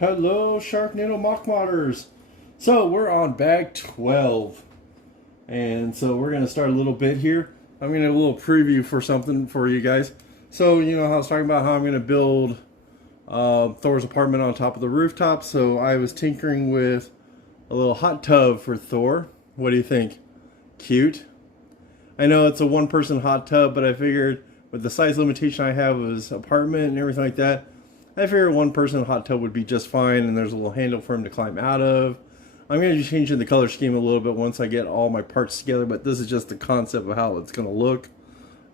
Hello, Sharknado Mock Modders. So we're on bag 12, and so we're gonna start a little bit here. I'm gonna do a little preview for something for you guys. So you know how I was talking about how I'm gonna build Thor's apartment on top of the rooftop. So I was tinkering with a little hot tub for Thor. What do you think? Cute. I know it's a one-person hot tub, but I figured with the size limitation I have of his apartment and everything like that, I figured a one-person hot tub would be just fine, and there's a little handle for him to climb out of. I'm going to be changing the color scheme a little bit once I get all my parts together, but this is just the concept of how it's going to look.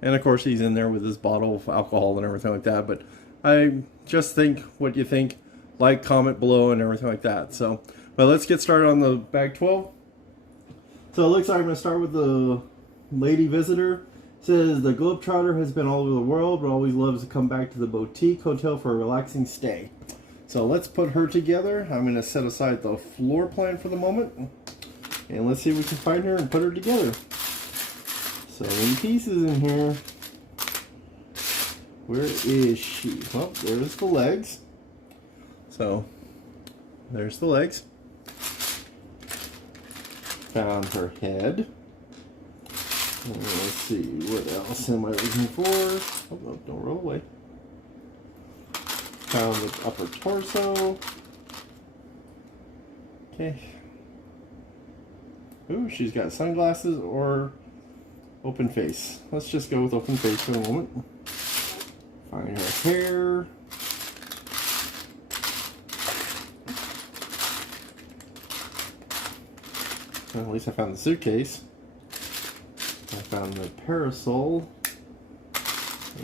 And of course he's in there with his bottle of alcohol and everything like that, but I just think what you think. Like, comment below, and everything like that. So, but let's get started on the bag 12. So it looks like I'm going to start with the lady visitor. It says the Globetrotter has been all over the world, but always loves to come back to the boutique hotel for a relaxing stay. So let's put her together. I'm going to set aside the floor plan for the moment, and let's see if we can find her and put her together. So many pieces in here. Where is she? Well, there's the legs. So there's the legs. Found her head. And let's see, what else am I looking for? Oh, no, don't roll away. Found the upper torso. Okay. Ooh, she's got sunglasses or open face. Let's just go with open face for a moment. Find her hair. Well, at least I found the suitcase. I found the parasol.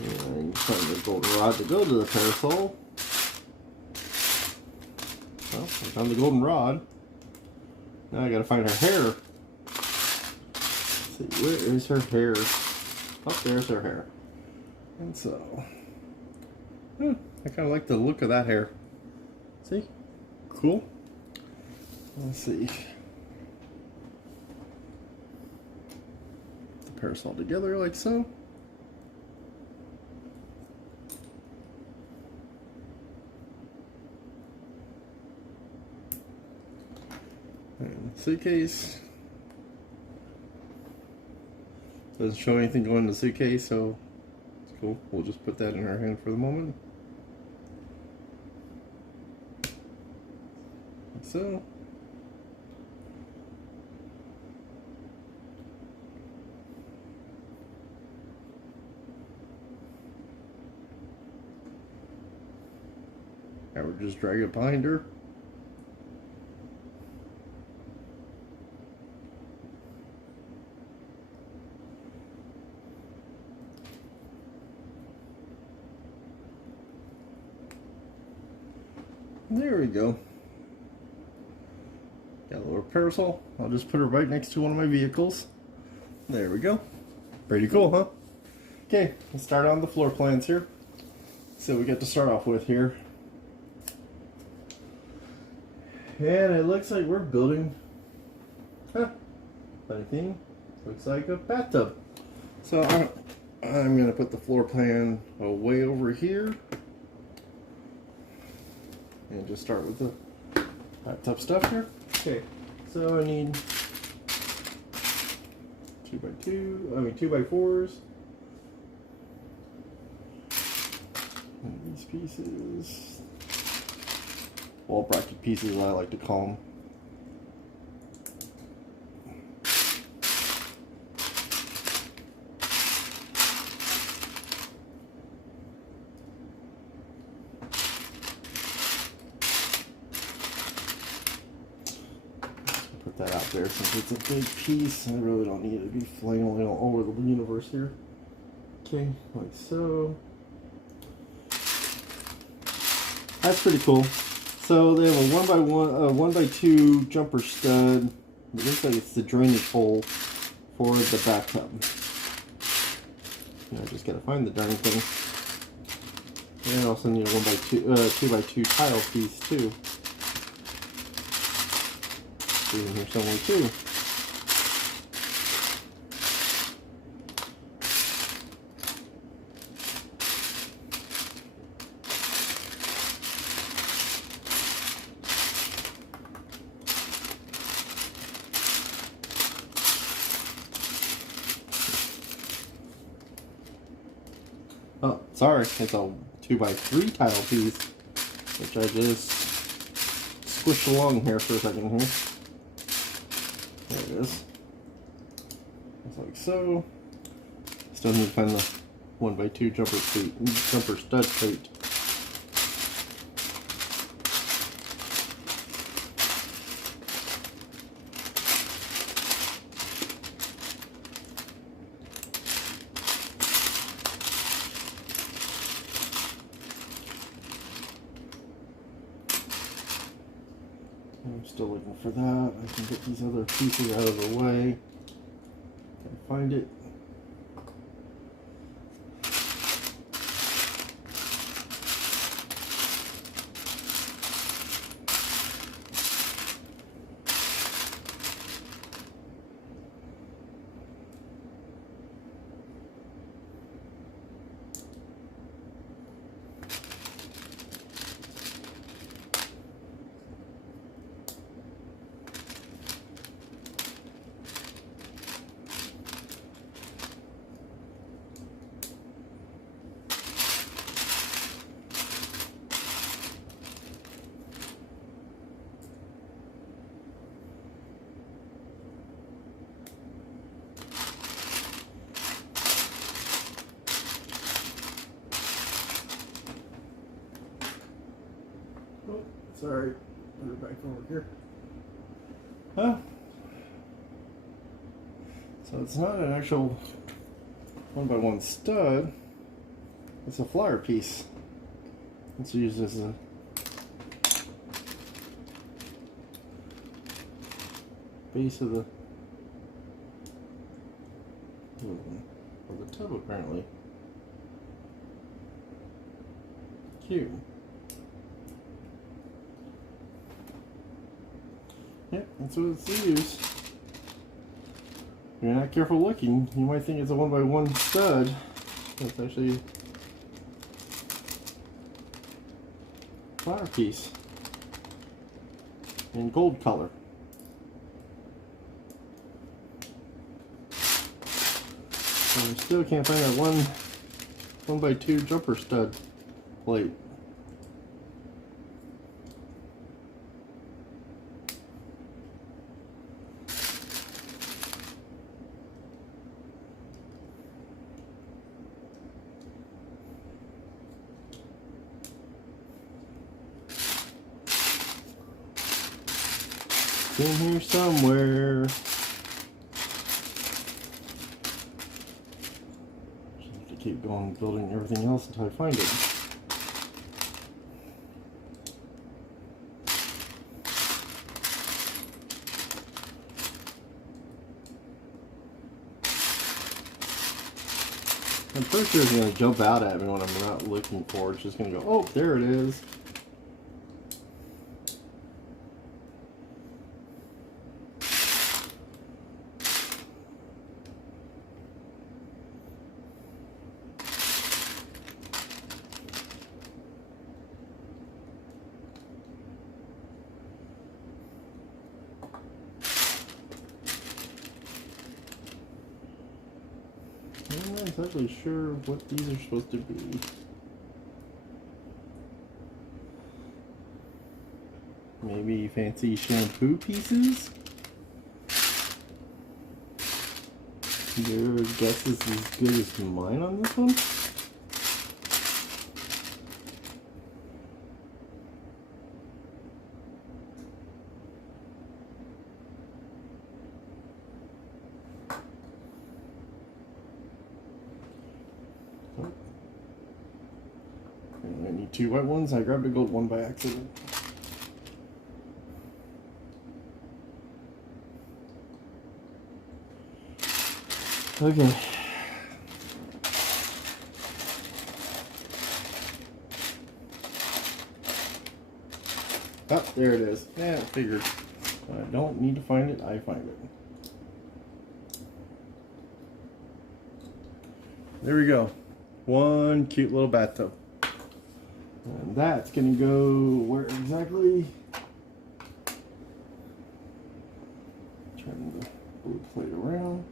And found the golden rod to go to the parasol. Well, I found the golden rod. Now I gotta find her hair. Let's see, where is her hair? Oh, there's her hair. And so, I kind of like the look of that hair. See? Cool. Let's see. The parasol together like so. And suitcase. Doesn't show anything going in the suitcase, so it's cool. We'll just put that in our hand for the moment. Like so. Now we're just dragging it behind her. There we go. Got a little parasol. I'll just put her right next to one of my vehicles. There we go. Pretty cool, huh? Okay, let's start on the floor plans here. So we get to start off with here. And it looks like we're building, funny thing, looks like a bathtub. So I'm going to put the floor plan way over here. And just start with the bathtub stuff here. Okay, so I need 2x4s. And these pieces, wall bracket pieces, I like to call them. Put that out there since it's a big piece. I really don't need it to be flailing all over the universe here. Okay, like so. That's pretty cool. So they have a 1x2 jumper stud. It looks like it's the drainage hole for the bathtub. I just gotta find the darn thing. And I also need a 2x2 tile piece too. It's in here somewhere too. Oh, sorry, it's a 2x3 tile piece, which I just squished along here for a second here. There it is. Just like so. Still need to find the 1x2 jumper stud plate. I'm still looking for that. I can get these other pieces out of the way. Can I find it? Oh, sorry. Put it back over here. Huh? So it's not an actual 1x1 stud. It's a flyer piece. It's used as a base of the tub, apparently. Cute. Yep, that's what it's used. If you're not careful looking, you might think it's a 1x1 stud. It's actually a flower piece in gold color. And I still can't find that 1x2 jumper stud plate. It's in here somewhere. Just have to keep going, building everything else until I find it. I'm pretty sure it's going to jump out at me when I'm not looking for it. It's just going to go, oh, there it is. I'm not exactly sure what these are supposed to be. Maybe fancy shampoo pieces? Your guess is as good as mine on this one? I need 2 white ones. I grabbed a gold one by accident. Okay. Oh, there it is. Yeah, I figured. I don't need to find it, I find it. There we go. One cute little bathtub. And that's gonna go where exactly? Turn the blue plate around.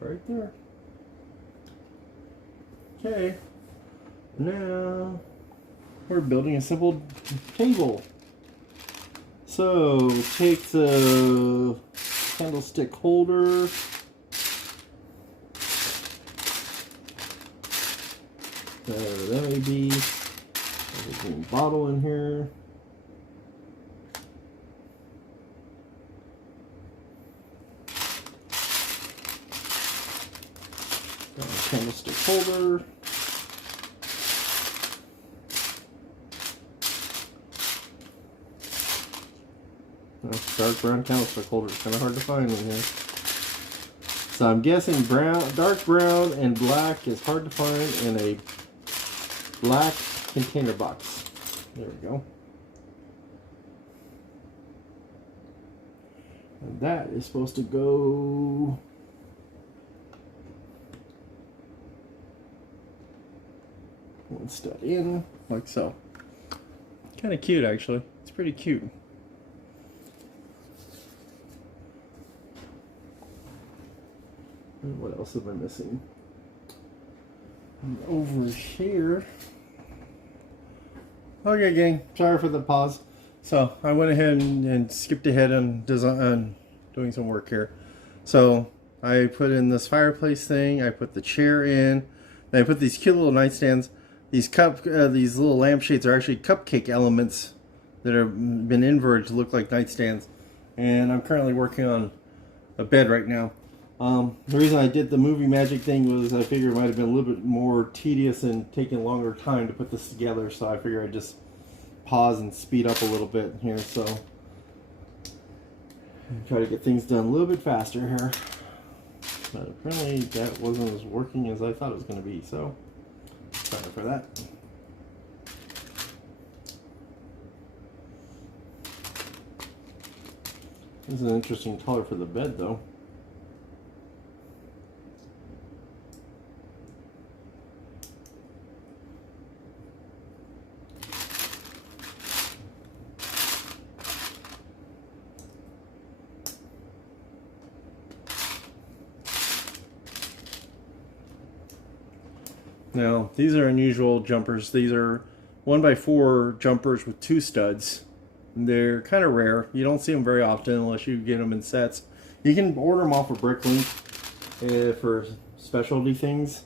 Right there. Okay. Now we're building a simple table. So take the candlestick holder. There that may be. There's a green bottle in here. Candlestick holder. Dark brown candlestick holder is kind of hard to find in here. So I'm guessing dark brown and black is hard to find in a black container box. There we go. And that is supposed to go one stud in, like so. Kind of cute, actually. It's pretty cute. And what else am I missing? And over here. Okay, gang. Sorry for the pause. So I went ahead and skipped ahead on doing some work here. So I put in this fireplace thing. I put the chair in. Then I put these cute little nightstands. These little lampshades are actually cupcake elements that have been inverted to look like nightstands. And I'm currently working on a bed right now. The reason I did the movie magic thing was I figured it might have been a little bit more tedious and taking longer time to put this together, so I figured I'd just pause and speed up a little bit here, so try to get things done a little bit faster here. But apparently that wasn't as working as I thought it was going to be, so sorry for that. This is an interesting color for the bed, though. Now, these are unusual jumpers. These are 1x4 jumpers with 2 studs. They're kind of rare. You don't see them very often unless you get them in sets. You can order them off of Bricklink for specialty things,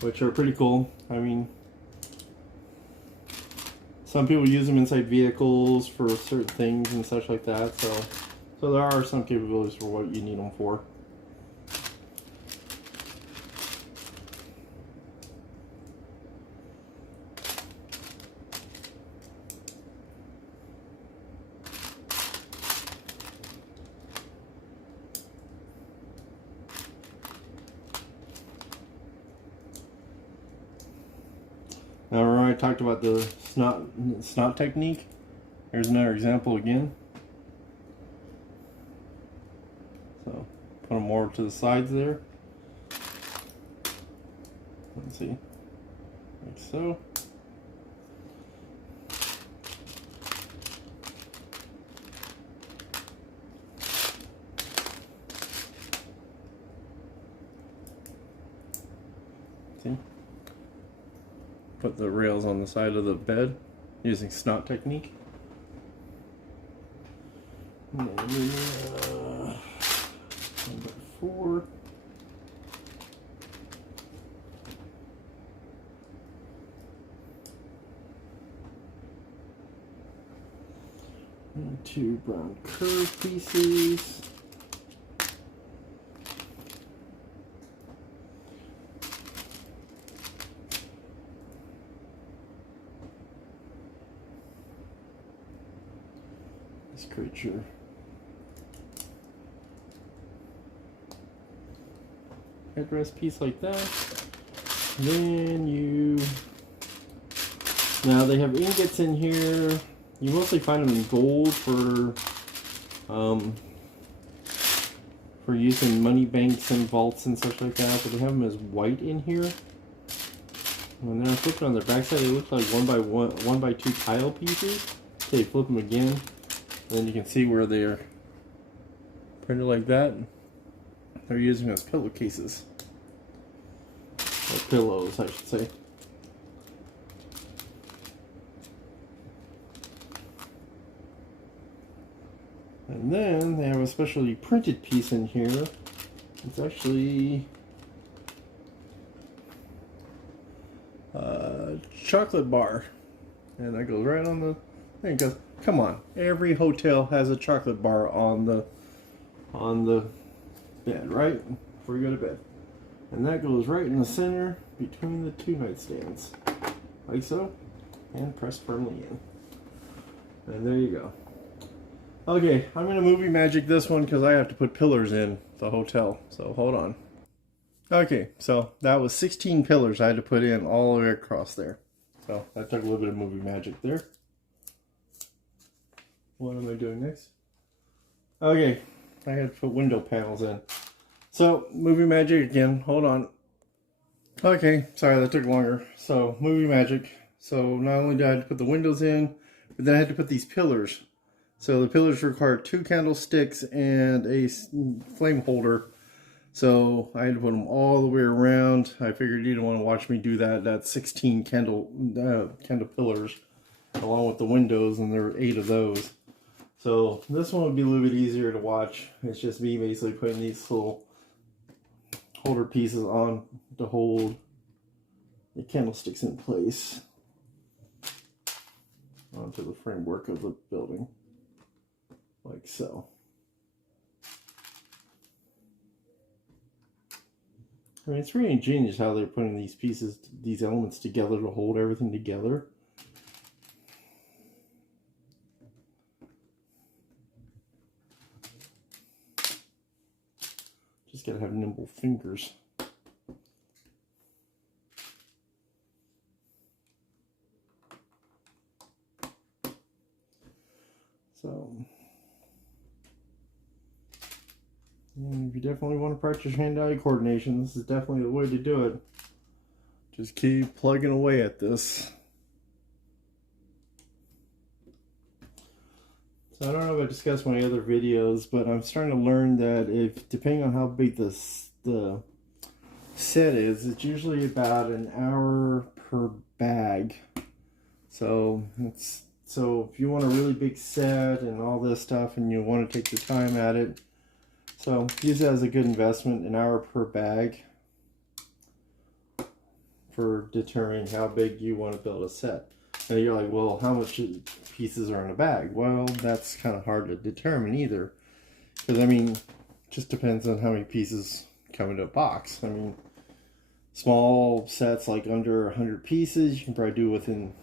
which are pretty cool. I mean, some people use them inside vehicles for certain things and such like that. So there are some capabilities for what you need them for. Now remember I talked about the snot technique? Here's another example again. So put them more to the sides there. Let's see, like so. See? Put the rails on the side of the bed using snot technique. And then 1x4. And 2 brown curve pieces. This creature. Headrest piece like that. Then now they have ingots in here. You mostly find them in gold for use in money banks and vaults and such like that, but they have them as white in here. When they're flipped on their backside, they look like 1x2 tile pieces. Okay, flip them again. And then you can see where they're printed like that. they're using as pillowcases. Or pillows, I should say. And then they have a specially printed piece in here. It's actually a chocolate bar. And that goes right on the thing. Because, come on, every hotel has a chocolate bar on the bed, right? Before you go to bed. And that goes right in the center between the two nightstands. Like so. And press firmly in. And there you go. Okay, I'm going to movie magic this one because I have to put pillars in the hotel. So hold on. Okay, so that was 16 pillars I had to put in all the way across there. So that took a little bit of movie magic there. What am I doing next? Okay, I had to put window panels in. So, movie magic again. Hold on. Okay, sorry that took longer. So, movie magic. So, not only did I have to put the windows in, but then I had to put these pillars. So the pillars require 2 candlesticks and a flame holder. So I had to put them all the way around. I figured you don't want to watch me do that. That's 16 candle pillars along with the windows, and there are 8 of those. So this one would be a little bit easier to watch. It's just me basically putting these little holder pieces on to hold the candlesticks in place onto the framework of the building. Like so. I mean, it's really ingenious how they're putting these pieces, these elements together to hold everything together. Just gotta have nimble fingers. So, and if you definitely want to practice hand-eye coordination, this is definitely the way to do it. Just keep plugging away at this. So I don't know if I discussed my other videos, but I'm starting to learn that if, depending on how big the set is, it's usually about an hour per bag. So if you want a really big set and all this stuff and you want to take your time at it, so use it as a good investment, an hour per bag, for determining how big you want to build a set. And you're like, well, how much pieces are in a bag? Well, that's kind of hard to determine either. Because, I mean, it just depends on how many pieces come into a box. I mean, small sets like under 100 pieces, you can probably do within,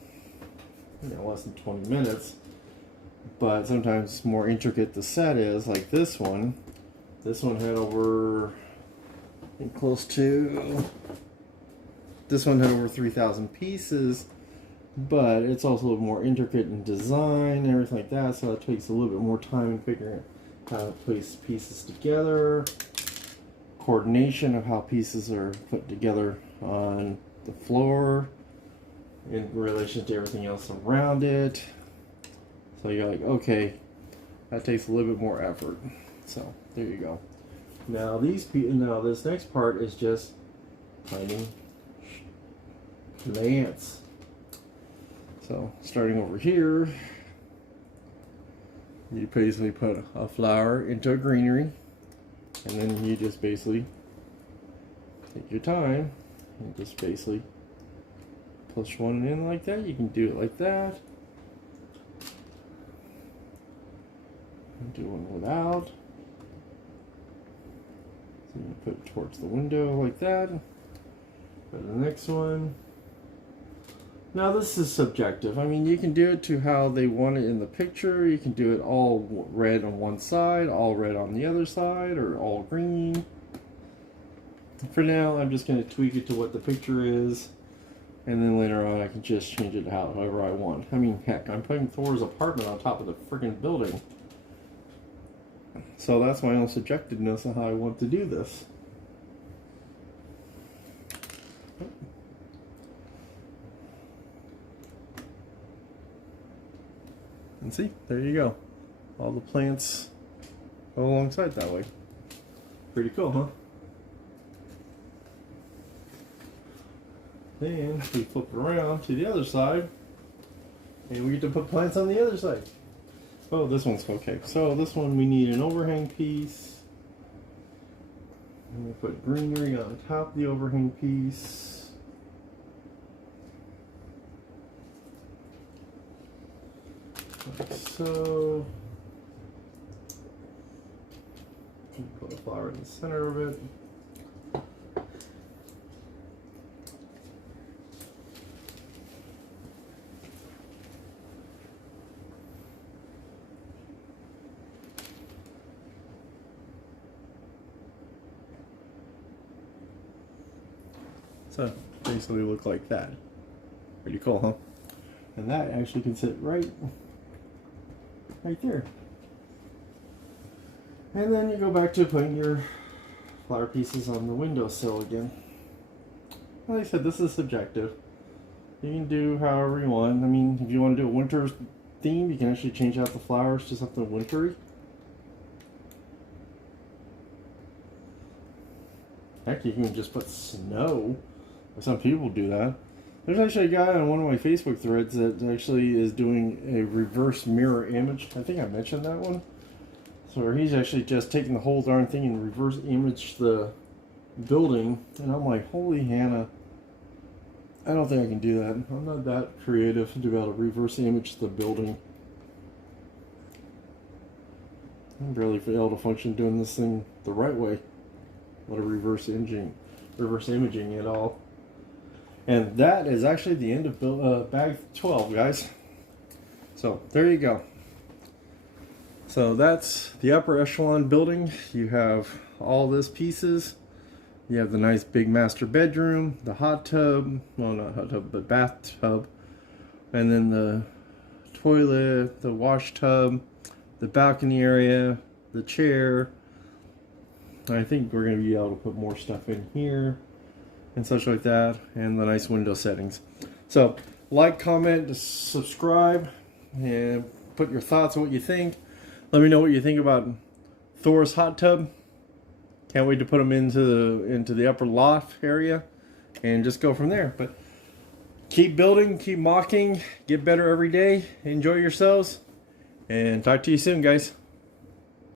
less than 20 minutes. But sometimes more intricate the set is, like this one. This one had over, I think this one had over 3,000 pieces, but it's also a little more intricate in design and everything like that, so it takes a little bit more time in figuring out how to place pieces together, coordination of how pieces are put together on the floor in relation to everything else around it. So you're like, okay, that takes a little bit more effort. So there you go. Now this next part is just finding plants. So starting over here, you basically put a flower into a greenery, and then you just basically take your time and just basically push one in like that. You can do it like that. Do one without. So you put it towards the window like that. For the next one. Now this is subjective. I mean, you can do it to how they want it in the picture. You can do it all red on one side, all red on the other side, or all green. For now, I'm just going to tweak it to what the picture is. And then later on, I can just change it however I want. I mean, heck, I'm putting Thor's apartment on top of the friggin' building. So that's my own subjectiveness of how I want to do this. And see, there you go. All the plants go alongside that way. Pretty cool, huh? Then we flip around to the other side, and we get to put plants on the other side. Oh, this one's okay. So this one we need an overhang piece. And we put greenery on top of the overhang piece. Like so. Put a flower in the center of it. So basically look like that. Pretty cool, huh? And that actually can sit right there. And then you go back to putting your flower pieces on the windowsill again. Like I said, this is subjective. You can do however you want. I mean, if you want to do a winter theme, you can actually change out the flowers to something wintry. Heck, you can just put snow. Some people do that. There's actually a guy on one of my Facebook threads that actually is doing a reverse mirror image. I think I mentioned that one. So he's actually just taking the whole darn thing and reverse image the building. And I'm like, holy Hannah. I don't think I can do that. I'm not that creative to be able to reverse image the building. I'm barely able to function doing this thing the right way. What a reverse imaging at all. And that is actually the end of bag 12, guys. So there you go. So that's the upper echelon building. You have all this pieces. You have the nice big master bedroom, the hot tub, well, not hot tub, but bathtub, and then the toilet, the wash tub, the balcony area, the chair. I think we're going to be able to put more stuff in here and such like that, and the nice window settings. So like, comment, subscribe, and put your thoughts on what you think. Let me know what you think about Thor's hot tub. Can't wait to put them into the upper loft area and just go from there. But keep building, keep mocking, get better every day, enjoy yourselves, and talk to you soon, guys.